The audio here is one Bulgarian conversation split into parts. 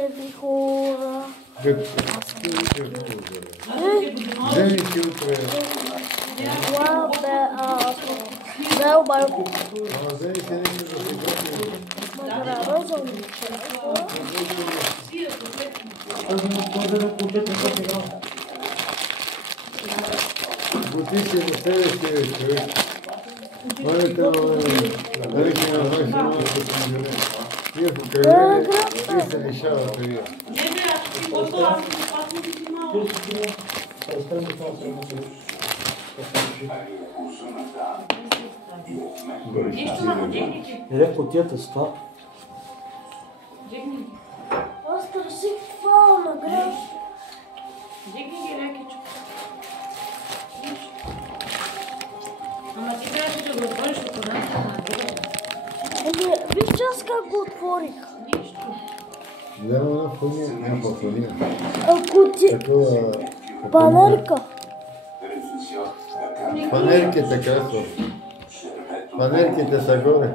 бедни хора. Вземи си утре. Взел малко. Вземи си нещо да се готви. Награда за Готи си за себе си, човек. Моите наричи на външи малко пензионер. Ние покажем и се лишават вие. Ере, котията ста. Аз търсих това награда. Дигни ги, лекичо. Ама ти трябваше да го отвориш от нас на другата. Виж аз как го отворих. Нищо. Взема една фуния, някаква фуния. Такова... Панерка. Панерките красва. Панерките са горе.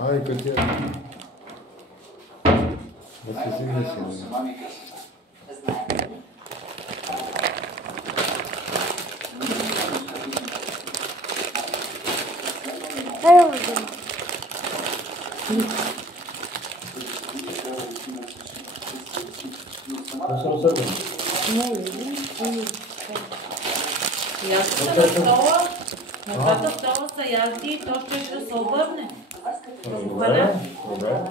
Ай, котията. Да се сигнеш. Ево го. Ястата стола, на двата стола са язди и то ще да се обърне. Добре, добре.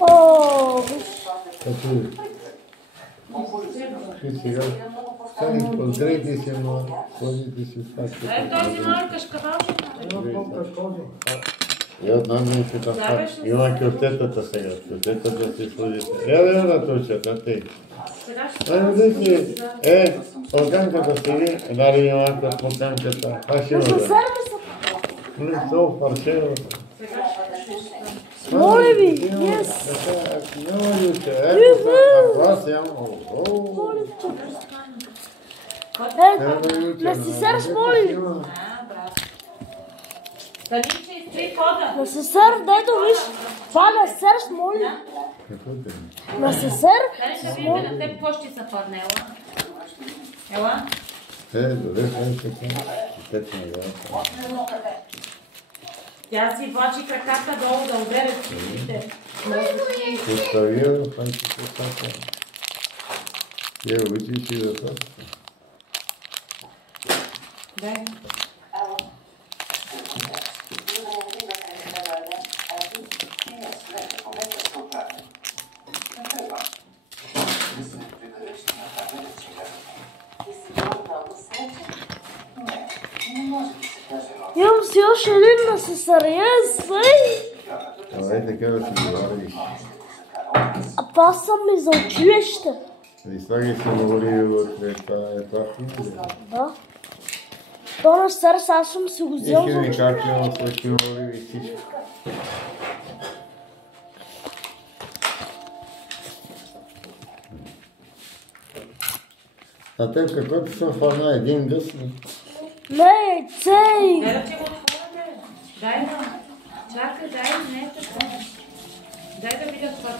О, виж. Сега, стани, поздравите се, но ходите си в факта. Ай, този малък кашкавал ще направи. Я знам да се там факт. Има кютетата сега, кютетата си служите. Я да точат, ти. Сега ще Айде да си, полканката си ви, дали малко полканката. Да се сервиса. Лицо, парчево. Моля ви, yes. Няма ли че, аз ям. Не си серш, моля ви. Таниче, изтри кода. Не се сер, дето виж. Това не серш, моля ви. Не се сер. Дай да видим на теб какво ще са падне, ела. Ела? Добре, тече ми Тя си влачи краката долу да ударят всичките. Поставя, панче се стака. Я учиш и да това. Дай. Имам си още един да се сърез. Давай така да си говориш. А това са ми за училище. И слагай се говори от това филм. Да. То на серс, аз съм си го взел Вижте за ми училище. как имам след говори и всичко. А те каквото съм фана, един гъсни. Не, яйце. Дай да ти го отворите. Дай да. Чакай, дай, не е така. Дай да видя това.